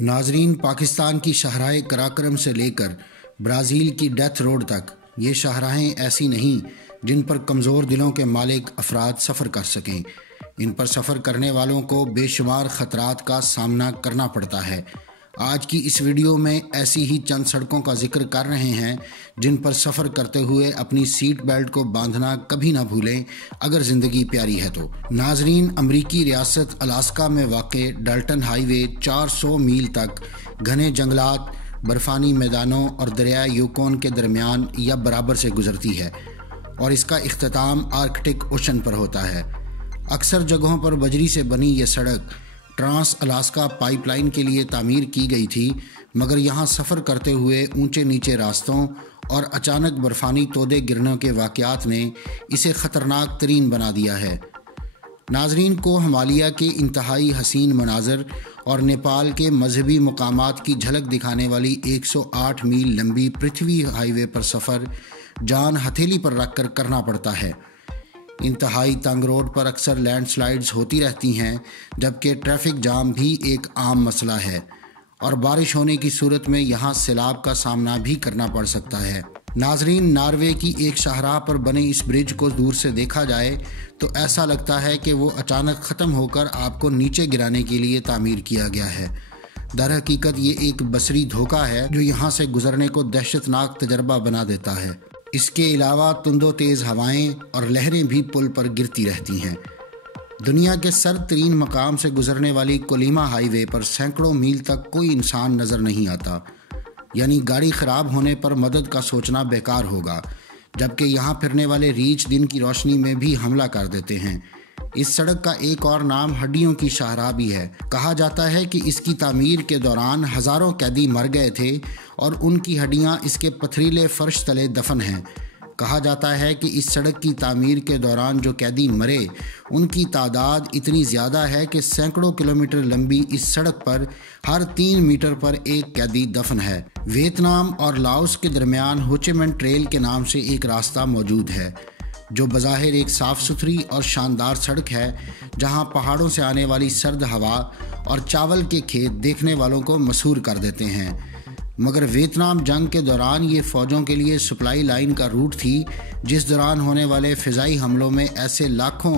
नाजरीन, पाकिस्तान की शाहराह कराक्रम से लेकर ब्राज़ील की डेथ रोड तक ये शाहराहें ऐसी नहीं जिन पर कमज़ोर दिलों के मालिक अफराद सफ़र कर सकें। इन पर सफ़र करने वालों को बेशुमार ख़तरात का सामना करना पड़ता है। आज की इस वीडियो में ऐसी ही चंद सड़कों का जिक्र कर रहे हैं जिन पर सफ़र करते हुए अपनी सीट बेल्ट को बांधना कभी ना भूलें अगर ज़िंदगी प्यारी है तो। नाजरीन, अमरीकी रियासत अलास्का में वाक़े डाल्टन हाईवे 400 मील तक घने जंगलात, बर्फ़ानी मैदानों और दरिया यूकोन के दरमियान या बराबर से गुजरती है और इसका इख्तिताम आर्कटिक ओशन पर होता है। अक्सर जगहों पर बजरी से बनी यह सड़क ट्रांस अलास्का पाइपलाइन के लिए तामीर की गई थी, मगर यहाँ सफ़र करते हुए ऊंचे नीचे रास्तों और अचानक बर्फ़ानी तोदे गिरने के वाक़यात ने इसे ख़तरनाक तरीन बना दिया है। नाजरीन को हिमालय के इंतहाई हसीन मनाज़र और नेपाल के मजहबी मकामात की झलक दिखाने वाली 108 मील लंबी पृथ्वी हाईवे पर सफ़र जान हथेली पर रखकर करना पड़ता है। इंतहाई तंग रोड पर अक्सर लैंडस्लाइड्स होती रहती हैं, जबकि ट्रैफिक जाम भी एक आम मसला है और बारिश होने की सूरत में यहाँ सैलाब का सामना भी करना पड़ सकता है। नाजरीन, नॉर्वे की एक शाहराह पर बने इस ब्रिज को दूर से देखा जाए तो ऐसा लगता है कि वो अचानक ख़त्म होकर आपको नीचे गिराने के लिए तामीर किया गया है। दर हकीकत ये एक बसरी धोखा है जो यहाँ से गुजरने को दहशतनाक तजर्बा बना देता है। इसके अलावा तुंदो तेज़ हवाएं और लहरें भी पुल पर गिरती रहती हैं। दुनिया के सर्द तरीन मकाम से गुजरने वाली कोलिमा हाईवे पर सैकड़ों मील तक कोई इंसान नज़र नहीं आता, यानी गाड़ी ख़राब होने पर मदद का सोचना बेकार होगा, जबकि यहाँ फिरने वाले रीछ दिन की रोशनी में भी हमला कर देते हैं। इस सड़क का एक और नाम हड्डियों की शाहराह भी है। कहा जाता है कि इसकी तामीर के दौरान हज़ारों कैदी मर गए थे और उनकी हड्डियां इसके पथरीले फर्श तले दफन हैं। कहा जाता है कि इस सड़क की तामीर के दौरान जो कैदी मरे उनकी तादाद इतनी ज़्यादा है कि सैकड़ों किलोमीटर लंबी इस सड़क पर हर 3 मीटर पर एक कैदी दफन है। वियतनाम और लाओस के दरमियान होचिमिन ट्रेल के नाम से एक रास्ता मौजूद है जो बज़ाहिर एक साफ़ सुथरी और शानदार सड़क है, जहां पहाड़ों से आने वाली सर्द हवा और चावल के खेत देखने वालों को मशहूर कर देते हैं। मगर वियतनाम जंग के दौरान ये फ़ौजों के लिए सप्लाई लाइन का रूट थी, जिस दौरान होने वाले फ़िज़ाई हमलों में ऐसे लाखों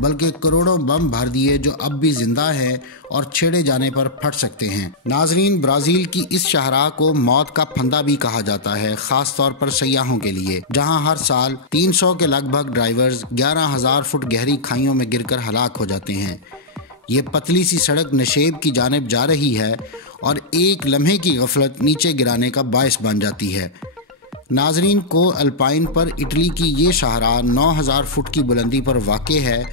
बल्कि करोड़ों बम भर दिए जो अब भी ज़िंदा हैं और छेड़े जाने पर फट सकते हैं। नाजरीन, ब्राज़ील की इस शाहराह को मौत का फंदा भी कहा जाता है, ख़ास तौर पर सयाहों के लिए, जहां हर साल 300 के लगभग ड्राइवर्स 11,000 फुट गहरी खाइयों में गिरकर हलाक हो जाते हैं। ये पतली सी सड़क नशेब की जानिब जा रही है और एक लम्हे की गफलत नीचे गिराने का बायस बन जाती है। नाजरीन को अल्पाइन पर इटली की ये शाहराह 9,000 फुट की बुलंदी पर वाक़े है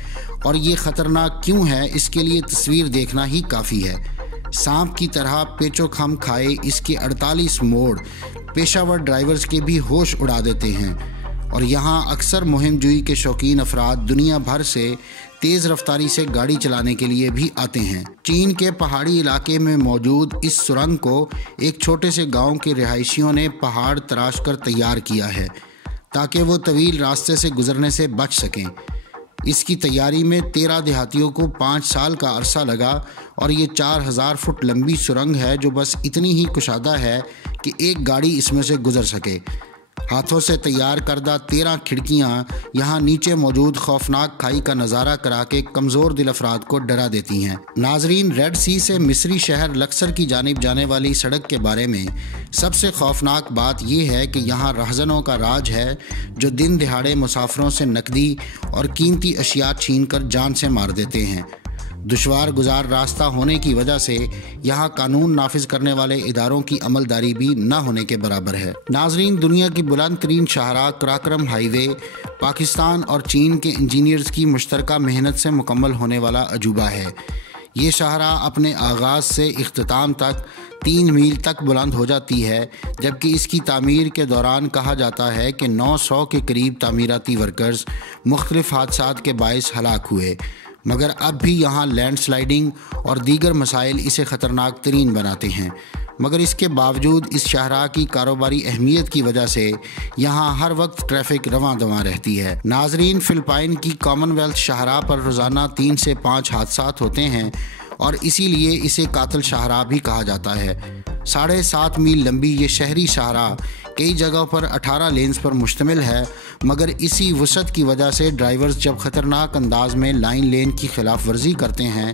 और ये ख़तरनाक क्यों है इसके लिए तस्वीर देखना ही काफ़ी है। सांप की तरह पेचो खम खाए इसके 48 मोड़ पेशावर ड्राइवर्स के भी होश उड़ा देते हैं और यहाँ अक्सर मुहिमजुई के शौकीन अफराद दुनिया भर से तेज़ रफ्तारी से गाड़ी चलाने के लिए भी आते हैं। चीन के पहाड़ी इलाके में मौजूद इस सुरंग को एक छोटे से गांव के रिहायशियों ने पहाड़ तराश कर तैयार किया है ताकि वो तवील रास्ते से गुजरने से बच सकें। इसकी तैयारी में 13 देहातियों को 5 साल का अरसा लगा और ये 4,000 फुट लंबी सुरंग है जो बस इतनी ही कुशादा है कि एक गाड़ी इसमें से गुजर सके। हाथों से तैयार करदा 13 खिड़कियां यहाँ नीचे मौजूद खौफनाक खाई का नज़ारा करा के कमज़ोर दिल अफराद को डरा देती हैं। नाजरीन, रेड सी से मिस्री शहर लक्सर की जानिब जाने वाली सड़क के बारे में सबसे खौफनाक बात यह है कि यहाँ रहज़नों का राज है जो दिन दिहाड़े मुसाफिरों से नकदी और कीमती अशिया छीन कर जान से मार देते हैं। दुश्वार गुजार रास्ता होने की वजह से यहाँ कानून नाफिज करने वाले इदारों की अमलदारी भी न होने के बराबर है। नाजरीन, दुनिया की बुलंद तरीन शाहराह कराक्रम हाईवे पाकिस्तान और चीन के इंजीनियर्स की मुश्तरका मेहनत से मुकम्मल होने वाला अजूबा है। ये शाहराह अपने आगाज़ से इख्तिताम तक 3 मील तक बुलंद हो जाती है, जबकि इसकी तामीर के दौरान कहा जाता है कि 900 के करीब तामीराती वर्कर्स मुख्तलिफ हादसात के बायस हलाक हुए, मगर अब भी यहाँ लैंडस्लाइडिंग और दीगर मसाइल इसे ख़तरनाक तरीन बनाते हैं। मगर इसके बावजूद इस शाहराह की कारोबारी अहमियत की वजह से यहाँ हर वक्त ट्रैफिक रवां दवां रहती है। नाजरीन, फिलिपाइन की कॉमनवेल्थ शाहराह पर रोज़ाना 3 से 5 हादसात होते हैं और इसीलिए इसे कातिल शाहराह भी कहा जाता है। 7.5 मील लंबी ये शहरी शाहराह कई जगहों पर 18 लेन्स पर मुश्तमिल है, मगर इसी वसअत की वजह से ड्राइवर्स जब ख़तरनाक अंदाज में लाइन लेन की खिलाफ वर्जी करते हैं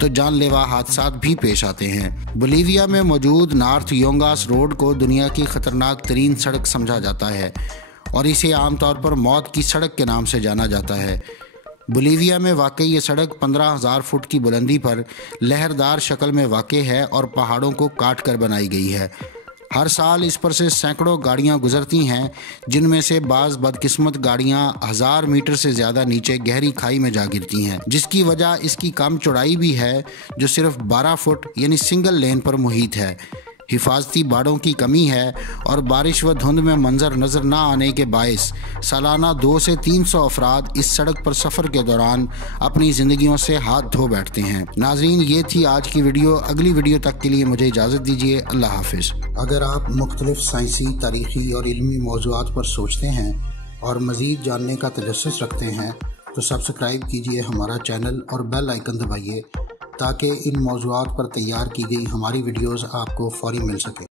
तो जानलेवा हादसा भी पेश आते हैं। बोलीविया में मौजूद नॉर्थ योंगास रोड को दुनिया की ख़तरनाक तरीन सड़क समझा जाता है और इसे आमतौर पर मौत की सड़क के नाम से जाना जाता है। बोलीविया में वाक़ई ये सड़क 15,000 फुट की बुलंदी पर लहरदार शक्ल में वाक़ है और पहाड़ों को काट कर बनाई गई है। हर साल इस पर से सैकड़ों गाड़ियां गुजरती हैं, जिनमें से बाज़ बदकिस्मत गाड़ियां 1000 मीटर से ज़्यादा नीचे गहरी खाई में जा गिरती हैं, जिसकी वजह इसकी कम चौड़ाई भी है जो सिर्फ 12 फुट यानी सिंगल लेन पर मुहित है। हिफाजती बाड़ों की कमी है और बारिश व धुंध में मंजर नज़र न आने के बायस सालाना 200 से 300 अफराद इस सड़क पर सफ़र के दौरान अपनी ज़िंदगियों से हाथ धो बैठते हैं। नाजरीन, ये थी आज की वीडियो। अगली वीडियो तक के लिए मुझे इजाज़त दीजिए। अल्लाह हाफिज़। अगर आप मुख्तलिफ साइंसी, तारीख़ी और इल्मी मौज़ूआत पर सोचते हैं और मज़ीद जानने का तजस्सुस रखते हैं तो सब्सक्राइब कीजिए हमारा चैनल और बेल आइकन दबाइए ताकि इन मौज़ूआत पर तैयार की गई हमारी वीडियोज़ आपको फ़ौरी मिल सके।